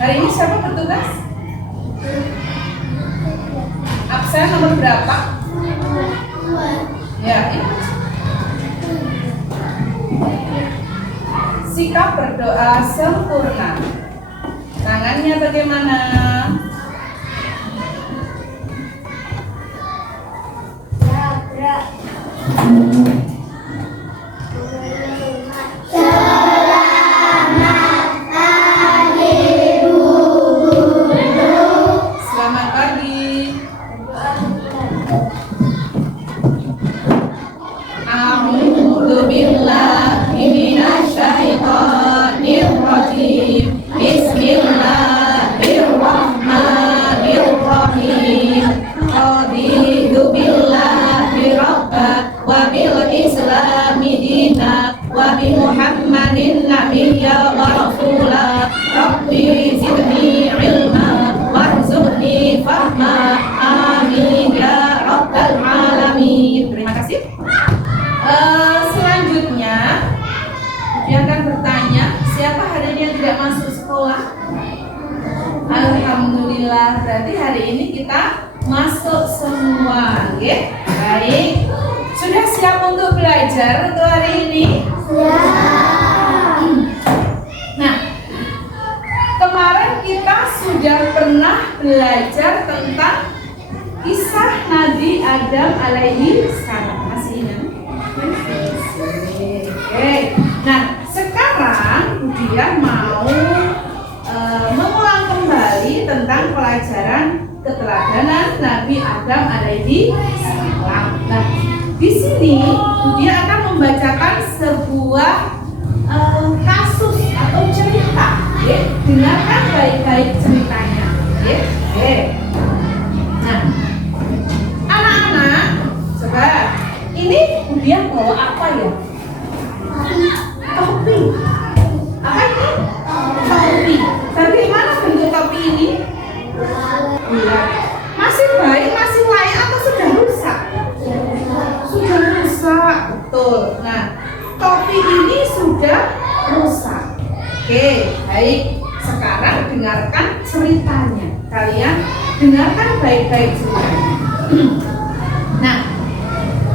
Hari ini siapa bertugas? Absen nomor berapa? Ya, ini. Sikap berdoa sempurna. Tangannya bagaimana? Selamat pagi. A'udzu billahi minasy syaithanir rajim. Bismillahirrahmanirrahim. Raditu billahi rabba wa bil islami dina wa bi Muhammadin nabiyya wa rasula. Rabbi zidni ilma warzuqni fahma. Amin ya rabbal alamin. Terima kasih. Selanjutnya dia akan bertanya, siapa hari ini yang tidak masuk sekolah? Alhamdulillah, berarti hari ini kita masuk semua, ya? Baik. Sudah siap untuk belajar untuk hari ini? Siap. Nah, kemarin kita sudah pernah belajar tentang kisah Nabi Adam alaihi salam. Masih ingat? Oke. Nah, sekarang dia mau mengulang kembali tentang pelajaran keteladanan Nabi Adam alaihi salam. Nah, di sini dia akan membacakan sebuah kasus atau cerita. Ya, dengarkan baik-baik ceritanya. Ya, oke. Nah, anak-anak, coba ini dia bawa apa ya? Topi. Apa ini? Topi. Bagaimana bentuk topi ini? Bulat. Masih baik, masih layak atau sudah rusak? Sudah rusak, betul. Nah, topi ini sudah rusak. Oke, baik. Sekarang dengarkan ceritanya. Kalian dengarkan baik-baik ceritanya. Nah,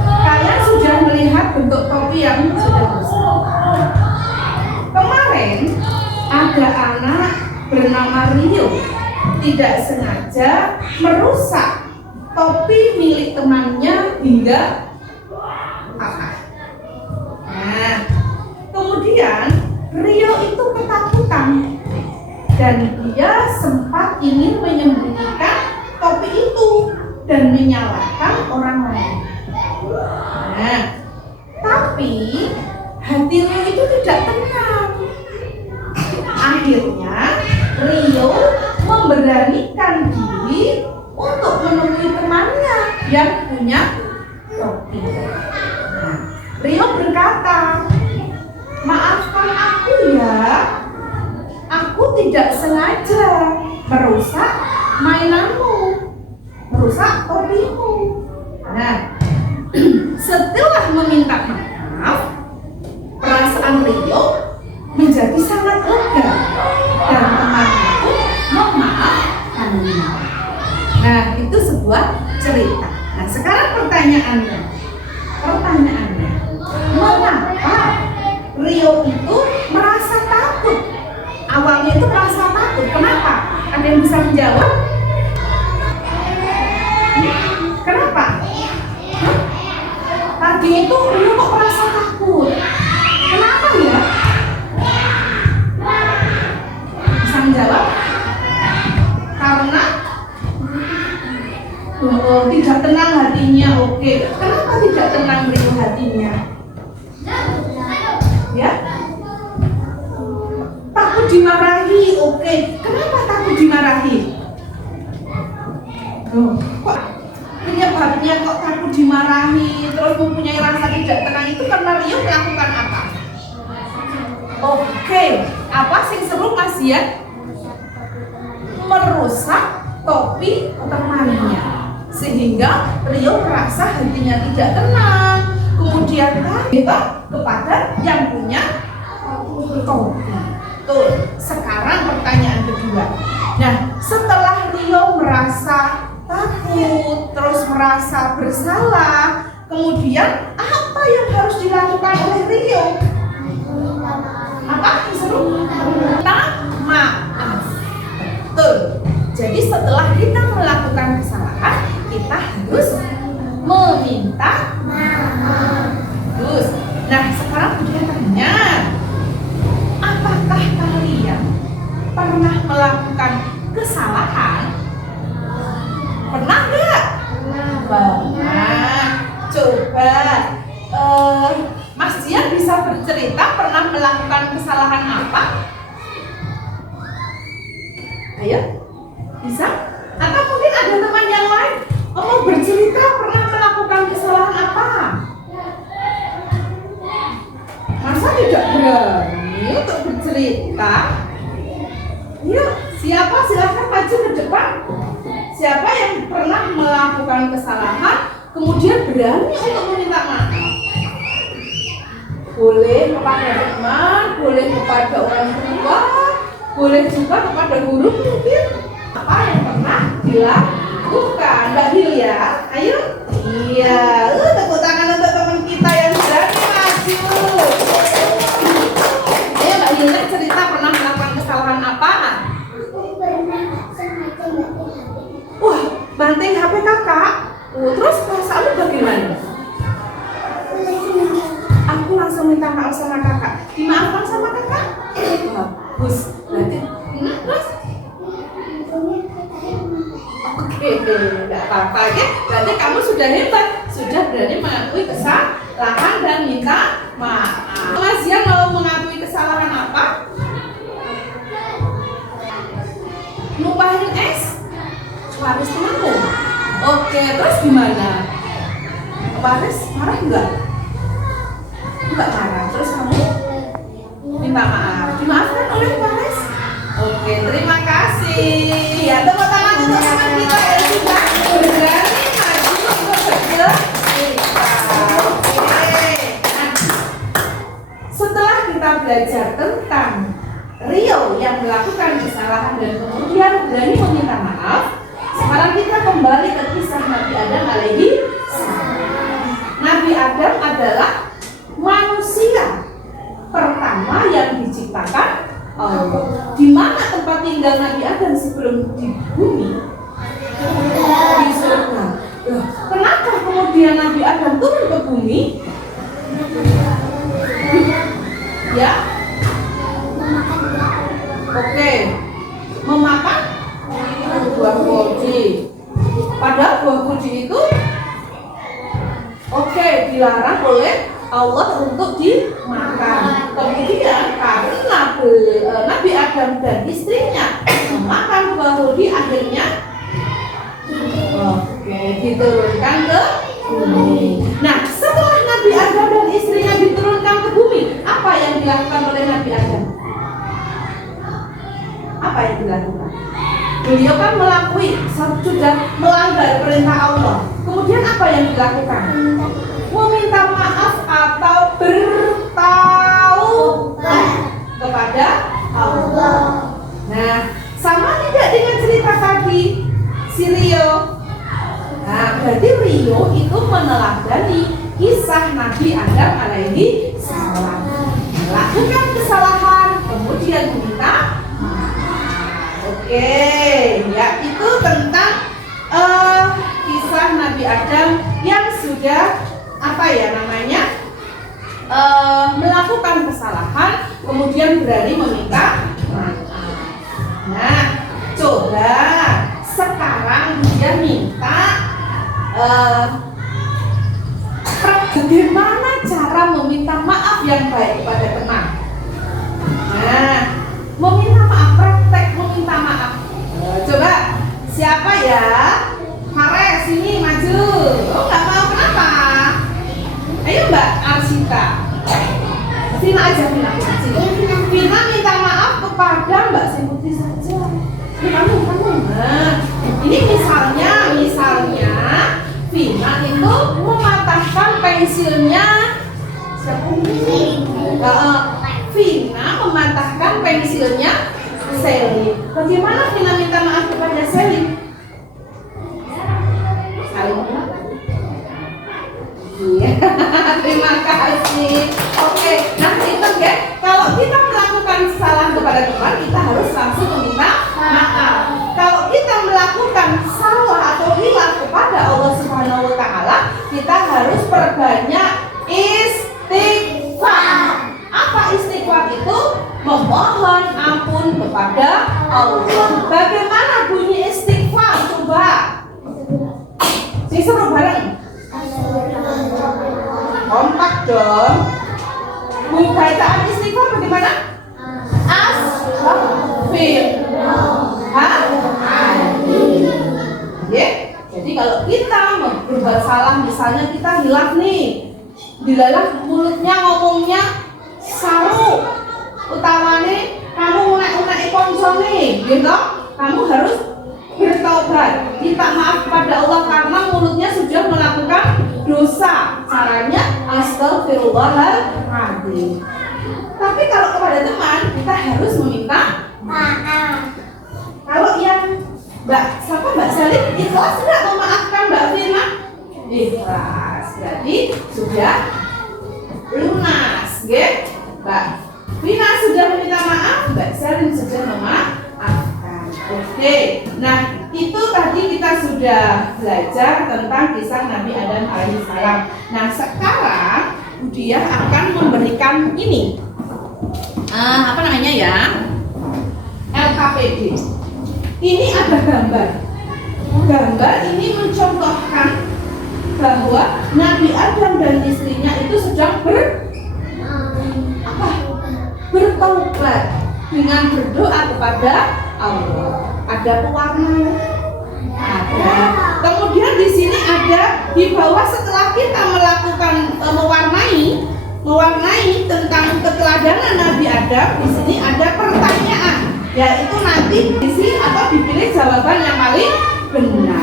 kalian sudah melihat bentuk topi yang sudah rusak. Kemarin ada anak bernama Rio tidak sengaja merusak topi milik temannya hingga patah. Nah, kemudian Rio itu ketakutan dan dia sempat ingin menyembunyikan topi itu dan menyalahkan orang lain. Nah, tapi hati Rio itu tidak tenang. Akhirnya Rio memberanikan diri untuk menemui temannya yang punya topi. Nah, Rio berkata, maafkan aku ya, aku tidak sengaja merusak mainanmu, merusak topimu. Nah, setelah meminta maaf, perasaan Rio menjadi sangat lega dan temannya pun memaafkannya. Nah, itu sebuah cerita. Nah, sekarang pertanyaannya, mengapa Rio itu merasa takut? Awalnya itu merasa takut. Kenapa? Ada yang bisa menjawab? Kenapa? Tadi itu Rio kok merasa takut? Kenapa ya? Bisa menjawab? Karena tidak tenang hatinya. Oke. Kenapa tidak tenang Rio hatinya? Ya? Takut dimarahi. Oke. Kenapa takut dimarahi? Kok penyebabnya kok takut dimarahi terus mempunyai rasa tidak tenang itu karena Rio melakukan apa? Oke. Apa sih seru Mas ya? Merusak topi temannya sehingga Rio merasa hatinya tidak tenang. Kemudian kita kepada yang punya topi. Tuh, sekarang pertanyaan kedua. merasa bersalah. Kemudian apa yang harus dilakukan oleh Rio? Apa? Disuruh minta maaf. Betul. Jadi setelah kita melakukan kesalahan, kita harus meminta maaf. Terus, nah sekarang dia tanya, apakah kalian pernah melakukan kesalahan? Pernah nggak? Pernah. Coba Mas Jian bisa bercerita pernah melakukan kesalahan apa? Ayo, bisa? Atau mungkin ada teman yang lain mau bercerita pernah melakukan kesalahan apa? Masa tidak berani untuk bercerita? Yuk, siapa? Silahkan maju ke depan. Siapa yang pernah melakukan kesalahan kemudian berani untuk meminta maaf? Boleh kepada teman, boleh kepada orang tua, boleh juga kepada guru mungkin. Apa yang pernah dilakukan? Mbak Hilya, ayo. Iya, tepuk tangan untuk teman kita yang berani maju. Ayo Mbak Hilya cerita pernah melakukan kesalahan apa? Aku pernah sengaja banting HP. Wah, banting HP kakak. Terus perasaanmu bagaimana? Aku langsung minta maaf sama kakak. Dimaafkan sama kakak? Bagus. Berarti, terus? Oke, nggak apa-apa ya. Berarti kamu sudah hebat, sudah berani mengakui kesalahan dan minta maaf. Mas Jian mau mengakui kesalahan apa? Numpahin es? Waris temanmu? Oke, terus gimana? Waris marah enggak? Enggak marah. Terus kamu minta maaf. Dimaafkan oleh Waris? Oke, terima kasih. Ya, tepuk tangan untuk teman kita yang sudah berani maju untuk bercerita. Oke. Nah, setelah kita belajar tentang Rio yang melakukan kesalahan dan kemudian berani meminta maaf, sekarang kita kembali ke kisah Nabi Adam alaihi salam. Nabi Adam adalah manusia pertama yang diciptakan Allah. Di mana tempat tinggal Nabi Adam sebelum di bumi? Di surga. Kenapa kemudian Nabi Adam turun ke bumi? Ya? Oke. Memakan buah koji. Padahal buah koji itu dilarang oleh Allah untuk dimakan. Kemudian karena Nabi Adam dan istrinya memakan buah koji, akhirnya diturunkan ke bumi. Nah, setelah Nabi Adam dan istrinya diturunkan ke bumi, apa yang dilakukan oleh Nabi Adam? Apa yang dilakukan? Beliau kan sudah melanggar perintah Allah. Kemudian apa yang dilakukan? Meminta maaf atau bertaubat kepada Allah. Nah, sama tidak dengan cerita tadi si Rio? Nah, berarti Rio itu meneladani kisah Nabi Adam alaihi salam. Melakukan kesalahan, kemudian meminta maaf. Oke, ya itu tentang kisah Nabi Adam yang sudah melakukan kesalahan, kemudian berani meminta maaf. Nah, coba sekarang dia minta bagaimana cara meminta maaf yang baik kepada teman. Nah, meminta maaf, praktek meminta maaf. Coba siapa ya? Mare, sini maju. Oh, nggak mau, kenapa? Ayo Mbak Arsita. Vina aja, Vina. Vina minta maaf kepada Mbak Simputi saja. Kamu. Nah, ini misalnya Vina itu mematahkan pensilnya. Siapa ini? Vina mematahkan pensilnya Sally. Bagaimana Vina minta maaf kepada Sally? kepada teman, kita harus langsung meminta maaf. Kalau kita melakukan salah atau hilaf kepada Allah Subhanahu wa taala, kita harus perbanyak istighfar. Apa istighfar itu? Memohon ampun kepada Allah. Bagaimana bunyi istighfar? Coba seru bareng. Kompak dong. Bacaan istighfar bagaimana? Ya, jadi kalau kita berbuat salah, misalnya kita hilaf nih, dilalah mulutnya ngomongnya saru, utamane kamu unek-unek koncone, gitu, kamu harus bertobat, minta maaf kepada Allah karena mulutnya sudah melakukan dosa. Caranya astagfirullahaladzim. Tapi kalau kepada teman, kita harus meminta maaf. Kalau yang Mbak Salim ikhlas tidak memaafkan Mbak Firma? Ikhlas, jadi sudah lunas, ya. Mbak Firma sudah meminta maaf, Mbak Salim sudah memaafkan. Oke, nah itu tadi kita sudah belajar tentang kisah Nabi Adam alaihissalam. Nah sekarang Budiah akan memberikan ini, apa namanya ya? LKPD. Ini ada gambar. Gambar ini mencontohkan bahwa Nabi Adam dan istrinya itu sedang bertaubat dengan berdoa kepada Allah. Ada pewarna, ada. Kemudian di sini ada di bawah setelah kita melakukan mewarnai tentang keteladanan Nabi Adam, di sini ada pertanyaan, yaitu nanti diisi atau dipilih jawaban yang paling benar.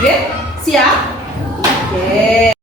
Oke, siap? Oke.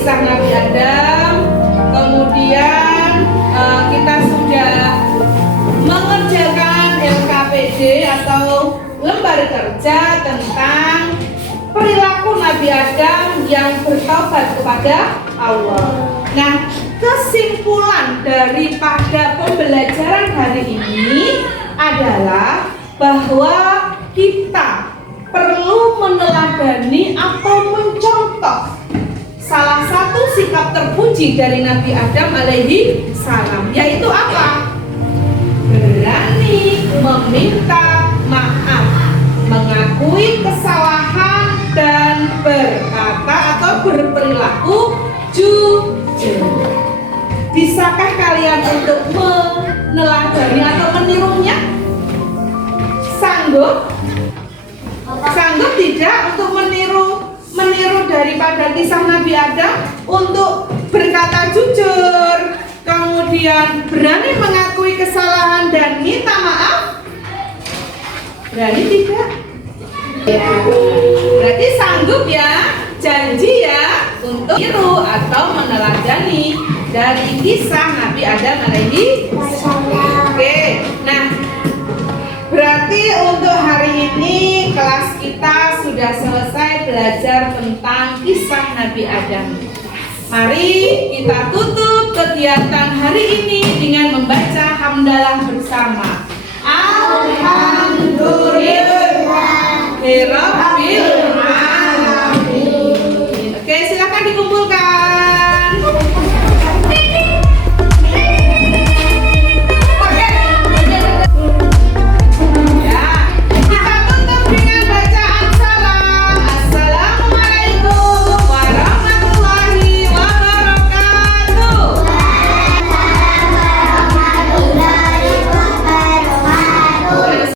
kisah Nabi Adam, kemudian kita sudah mengerjakan LKPD atau lembar kerja tentang perilaku Nabi Adam yang bertaubat kepada Allah. Nah, kesimpulan daripada pembelajaran hari ini adalah bahwa kita perlu meneladani atau mencontoh salah satu sikap terpuji dari Nabi Adam alaihi salam, yaitu apa? Berani meminta maaf, mengakui kesalahan dan berkata atau berperilaku jujur. Bisakah kalian untuk meneladani atau menirunya? Sanggup? Sanggup tidak untuk meniru daripada kisah Nabi Adam, untuk berkata jujur, kemudian berani mengakui kesalahan dan minta maaf? Berani tidak? Ya. Berarti sanggup ya, janji ya untuk tiru atau meneladani dari kisah Nabi Adam alaihi salam. Oke, nah berarti untuk hari ini kelas kita sudah selesai belajar tentang kisah Nabi Adam. Mari kita tutup kegiatan hari ini dengan membaca hamdalah bersama. Alhamdulillahirabbil